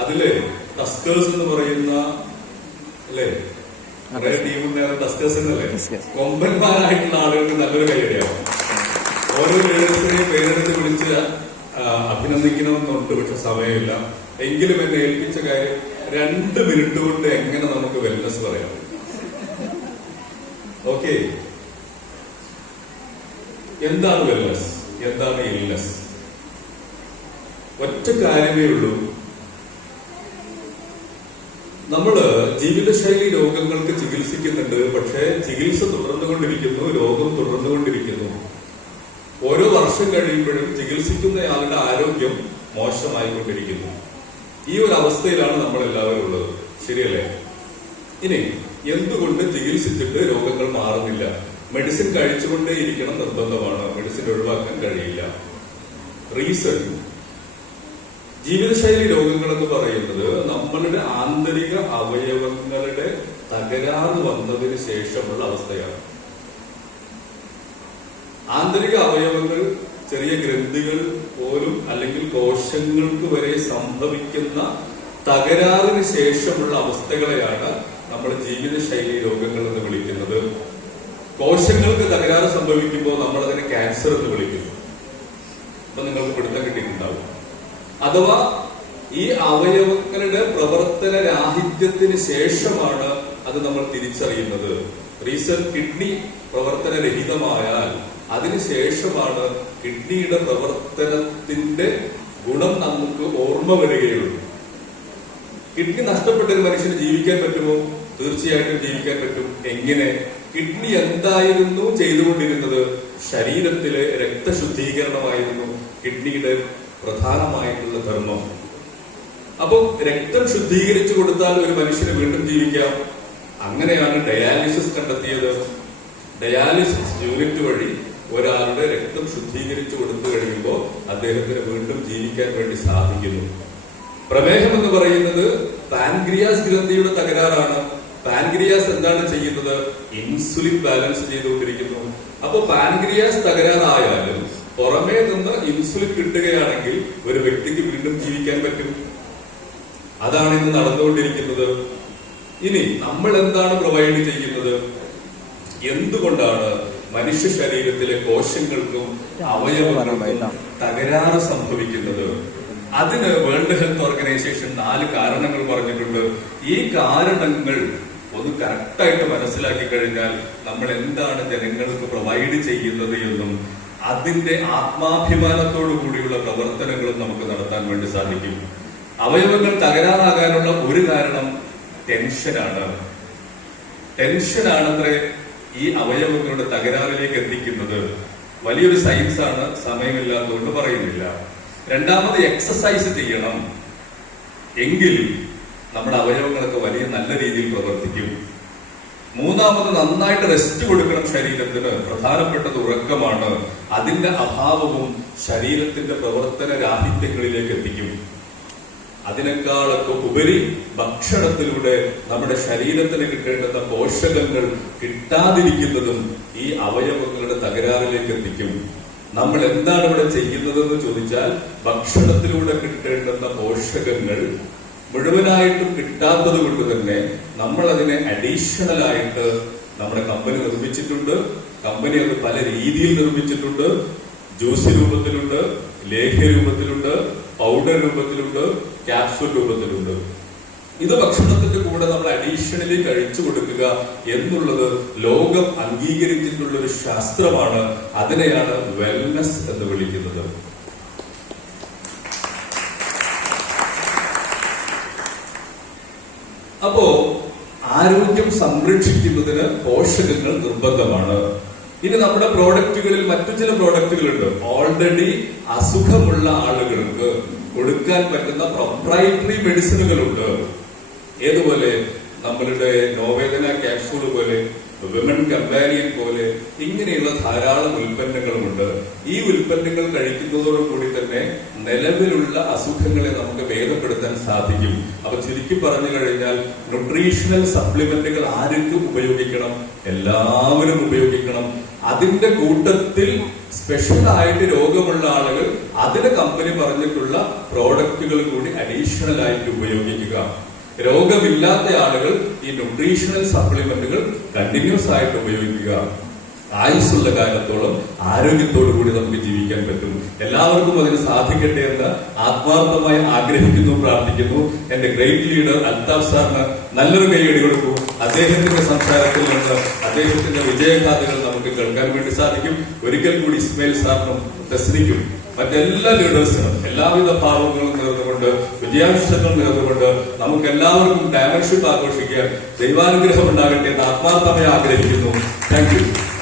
അതില് ടസ്കേഴ്സ് എന്ന് പറയുന്ന അല്ലേ കുറെ ടീമിന്റെ ടസ്കേഴ്സ് എന്നല്ലേ കൊമ്പന്മാരായിട്ടുള്ള ആളുകൾക്ക് നല്ലൊരു കൈയടിയാവും. ഓരോ ലീഡേഴ്സിനെയും പേരെടുത്ത് വിളിച്ച് അഭിനന്ദിക്കണമെന്നുണ്ട്, പക്ഷെ സമയമില്ല. എങ്കിലും എന്നെ ഏൽപ്പിച്ച കാര്യം 2 മിനിറ്റ് കൊണ്ട് എങ്ങനെ നമുക്ക് വെൽനസ് പറയാം. ഓക്കെ, എന്താണ് വെൽനസ്, എന്താണ് ഇൽനെസ്? ഒറ്റ കാര്യമേ ഉള്ളൂ. നമ്മള് ജീവിതശൈലി രോഗങ്ങൾക്ക് ചികിത്സിക്കുന്നുണ്ട്, പക്ഷെ ചികിത്സ തുടർന്നുകൊണ്ടിരിക്കുന്നു, രോഗം തുടർന്നുകൊണ്ടിരിക്കുന്നു. ഓരോ വർഷം കഴിയുമ്പോഴും ചികിത്സിക്കുന്നയാളുടെ ആരോഗ്യം മോശമായിക്കൊണ്ടിരിക്കുന്നു. ഈ ഒരു അവസ്ഥയിലാണ് നമ്മൾ എല്ലാവരും ഉള്ളത്, ശരിയല്ലേ? ഇനി എന്തുകൊണ്ട് ചികിത്സിച്ചിട്ട് രോഗങ്ങൾ മാറുന്നില്ല? മെഡിസിൻ കഴിച്ചുകൊണ്ടേ ഇരിക്കണം നിർബന്ധമാണ്, മെഡിസിൻ ഒഴിവാക്കാൻ കഴിയില്ല. റീസൺ, ജീവിതശൈലി രോഗങ്ങൾ എന്ന് പറയുന്നത് നമ്മളുടെ ആന്തരിക അവയവങ്ങളുടെ തകരാറ് വന്നതിന് ശേഷമുള്ള അവസ്ഥയാണ്. ആന്തരിക അവയവങ്ങൾ, ചെറിയ ഗ്രന്ഥികൾ പോലും അല്ലെങ്കിൽ കോശങ്ങൾക്ക് വരെ സംഭവിക്കുന്ന തകരാറിന് ശേഷമുള്ള അവസ്ഥകളെയാണ് നമ്മൾ ജീവിതശൈലി രോഗങ്ങൾ എന്ന് വിളിക്കുന്നത്. കോശങ്ങൾക്ക് തകരാറ് സംഭവിക്കുമ്പോൾ നമ്മൾ അതിനെ ക്യാൻസർ എന്ന് വിളിക്കുന്നു. അപ്പൊ നിങ്ങൾക്ക് പിടുത്തം കിട്ടിയിട്ടുണ്ടാവും. അഥവാ ഈ അവയവങ്ങളുടെ പ്രവർത്തന രാഹിത്യത്തിന് ശേഷമാണ് അത് നമ്മൾ തിരിച്ചറിയുന്നത്. റീസൺ, കിഡ്നി പ്രവർത്തനരഹിതമായാൽ അതിനുശേഷമാണ് കിഡ്നിയുടെ പ്രവർത്തനത്തിന്റെ ഗുണം നമുക്ക് ഓർമ്മ വരികയുള്ളൂ. കിഡ്നി നഷ്ടപ്പെട്ട ഒരു മനുഷ്യന് ജീവിക്കാൻ പറ്റുമോ? തീർച്ചയായിട്ടും ജീവിക്കാൻ പറ്റും. എങ്ങനെ? കിഡ്നി എന്തായിരുന്നു ചെയ്തുകൊണ്ടിരുന്നത്? ശരീരത്തിലെ രക്തശുദ്ധീകരണമായിരുന്നു കിഡ്നിയുടെ പ്രധാനമായിട്ടുള്ള ധർമ്മം. അപ്പൊ രക്തം ശുദ്ധീകരിച്ചു കൊടുത്താൽ ഒരു മനുഷ്യന് വീണ്ടും ജീവിക്കാം. അങ്ങനെയാണ് ഡയാലിസിസ് കണ്ടെത്തിയത്. ഡയാലിസിസ് യൂണിറ്റ് വഴി ഒരാളുടെ രക്തം ശുദ്ധീകരിച്ചു കൊടുത്തു കഴിയുമ്പോൾ അദ്ദേഹത്തിന് വീണ്ടും ജീവിക്കാൻ വേണ്ടി സാധിക്കുന്നു. പ്രമേഹം എന്ന് പറയുന്നത് പാൻക്രിയാസ് ഗ്രന്ഥിയുടെ തകരാറാണ്. പാൻക്രിയാസ് എന്താണ് ചെയ്യുന്നത്? ഇൻസുലിൻ ബാലൻസ് ചെയ്തുകൊണ്ടിരിക്കുന്നു. അപ്പൊ പാൻക്രിയാസ് തകരാറായാലും പുറമേ നിന്ന് ഇൻസുലിൻ കിട്ടുകയാണെങ്കിൽ ഒരു വ്യക്തിക്ക് വീണ്ടും ജീവിക്കാൻ പറ്റും. അതാണ് ഇന്ന് നടന്നുകൊണ്ടിരിക്കുന്നത്. ഇനി നമ്മൾ എന്താണ് പ്രൊവൈഡ് ചെയ്യുന്നത്? എന്തുകൊണ്ടാണ് മനുഷ്യ ശരീരത്തിലെ കോശങ്ങൾക്കും അവയവങ്ങൾക്കും തകരാറ് സംഭവിക്കുന്നത്? അതിന് വേൾഡ് ഹെൽത്ത് ഓർഗനൈസേഷൻ 4 കാരണങ്ങൾ പറഞ്ഞിട്ടുണ്ട്. ഈ കാരണങ്ങൾ ഒന്ന് കറക്റ്റായിട്ട് മനസ്സിലാക്കി കഴിഞ്ഞാൽ നമ്മൾ എന്താണ് ജനങ്ങൾക്ക് പ്രൊവൈഡ് ചെയ്യുന്നത് എന്നും അതിന്റെ ആത്മാഭിമാനത്തോടു കൂടിയുള്ള പ്രവർത്തനങ്ങളും നമുക്ക് നടത്താൻ വേണ്ടി സാധിക്കും. അവയവങ്ങൾ തകരാറാകാനുള്ള ഒരു കാരണം ടെൻഷനാണ്. ടെൻഷനാണത്രേ ഈ അവയവങ്ങളുടെ തകരാറിലേക്ക് എത്തിക്കുന്നത്. വലിയൊരു സയൻസാണ്, സമയമില്ലാത്തതുകൊണ്ട് പറയുന്നില്ല. രണ്ടാമത്, എക്സസൈസ് ചെയ്യണം, എങ്കിൽ നമ്മുടെ അവയവങ്ങളൊക്കെ വലിയ നല്ല രീതിയിൽ പ്രവർത്തിക്കും. മൂന്നാമത്, നന്നായിട്ട് റെസ്റ്റ് കൊടുക്കണം ശരീരത്തിന്. പ്രധാനപ്പെട്ടത് ഉറക്കമാണ്. അതിന്റെ അഭാവവും ശരീരത്തിന്റെ പ്രവർത്തന രാഹിത്യങ്ങളിലേക്ക് എത്തിക്കും. അതിനേക്കാളൊക്കെ ഉപരി ഭക്ഷണത്തിലൂടെ നമ്മുടെ ശരീരത്തിന് കിട്ടേണ്ടുന്ന പോഷകങ്ങൾ കിട്ടാതിരിക്കുന്നതും ഈ അവയവങ്ങളുടെ തകരാറിലേക്ക് എത്തിക്കും. നമ്മൾ എന്താണ് ഇവിടെ ചെയ്യുന്നതെന്ന് ചോദിച്ചാൽ, ഭക്ഷണത്തിലൂടെ കിട്ടേണ്ടുന്ന പോഷകങ്ങൾ മുഴുവനായിട്ടും കിട്ടാത്തത് കൊണ്ട് തന്നെ നമ്മൾ അതിനെ അഡീഷണൽ ആയിട്ട് നമ്മുടെ കമ്പനി നിർമ്മിച്ചിട്ടുണ്ട്. കമ്പനി അത് പല രീതിയിൽ നിർമ്മിച്ചിട്ടുണ്ട്. ജ്യൂസ് രൂപത്തിലുണ്ട്, ലേഹ്യ രൂപത്തിലുണ്ട്, പൗഡർ രൂപത്തിലുണ്ട്, ക്യാപ്സൂൾ രൂപത്തിലുണ്ട്. ഇത് ഭക്ഷണത്തിന്റെ കൂടെ നമ്മൾ അഡീഷണലി കഴിച്ചു കൊടുക്കുക എന്നുള്ളത് ലോകം അംഗീകരിച്ചിട്ടുള്ള ഒരു ശാസ്ത്രമാണ്. അതിനെയാണ് വെൽനസ് എന്ന് വിളിക്കുന്നത്. അപ്പോ ആരോഗ്യം സംരക്ഷിക്കുന്നതിന് പോഷകങ്ങൾ നിർബന്ധമാണ്. ഇനി നമ്മുടെ പ്രോഡക്റ്റുകളിൽ മറ്റു ചില പ്രോഡക്റ്റുകളുണ്ട്. ഓൾറെഡി അസുഖമുള്ള ആളുകൾക്ക് കൊടുക്കാൻ പറ്റുന്ന പ്രൊപ്രൈറ്ററി മെഡിസിനുകളുണ്ട്. ഏതുപോലെ? നമ്മളുടെ നോവേദന ക്യാപ്സൂൾ പോലെ, വിമൻ കമ്പാനിയൻ പോലെ, ഇങ്ങനെയുള്ള ധാരാളം ഉൽപ്പന്നങ്ങളുമുണ്ട്. ഈ ഉൽപ്പന്നങ്ങൾ കഴിക്കുന്നതോടുകൂടി തന്നെ നിലവിലുള്ള അസുഖങ്ങളെ നമുക്ക് ഭേദപ്പെടുത്താൻ സാധിക്കും. അപ്പൊ ചുരുക്കി പറഞ്ഞു കഴിഞ്ഞാൽ, ന്യൂട്രീഷണൽ സപ്ലിമെന്റുകൾ ആർക്കും ഉപയോഗിക്കണം? എല്ലാവരും ഉപയോഗിക്കണം. അതിന്റെ കൂട്ടത്തിൽ സ്പെഷ്യലായിട്ട് രോഗമുള്ള ആളുകൾ അതിന് കമ്പനി പറഞ്ഞിട്ടുള്ള പ്രോഡക്റ്റുകൾ കൂടി അഡീഷണൽ ആയിട്ട് ഉപയോഗിക്കുക. രോഗമില്ലാത്ത ആളുകൾ ഈ ന്യൂട്രീഷണൽ സപ്ലിമെന്റുകൾ കണ്ടിന്യൂസ് ആയിട്ട് ഉപയോഗിക്കുക. ആയുസ്സുള്ള കാലത്തോളം ആരോഗ്യത്തോടു കൂടി നമുക്ക് ജീവിക്കാൻ പറ്റും. എല്ലാവർക്കും അതിന് സാധിക്കട്ടെ എന്ന് ആത്മാർത്ഥമായി ആഗ്രഹിക്കുന്നു, പ്രാർത്ഥിക്കുന്നു. എന്റെ ഗ്രേറ്റ് ലീഡർ അൽതാഫ് സാറിന് നല്ലൊരു കൈയടി കൊടുക്കൂ. അദ്ദേഹത്തിന്റെ സംസാരത്തിൽ നിന്ന് അദ്ദേഹത്തിന്റെ വിജയഗാഥകൾ നമുക്ക് കേൾക്കാൻ വേണ്ടി സാധിക്കും. ഒരിക്കൽ കൂടി ഇസ്മായിൽ സാറിനും തസ്നിക്കും മറ്റെല്ലാ ലീഡേഴ്സിനും എല്ലാവിധ ഭാവങ്ങളും നേർന്നുകൊണ്ട് വിജയാംശങ്ങൾ നേർന്നുകൊണ്ട് നമുക്ക് എല്ലാവർക്കും ഡയമെൻഷിപ്പ് ആഘോഷിക്കാൻ ദൈവാനുഗ്രഹം ഉണ്ടാകട്ടെ എന്ന് ആത്മാർത്ഥമായി ആഗ്രഹിക്കുന്നു. Thank you.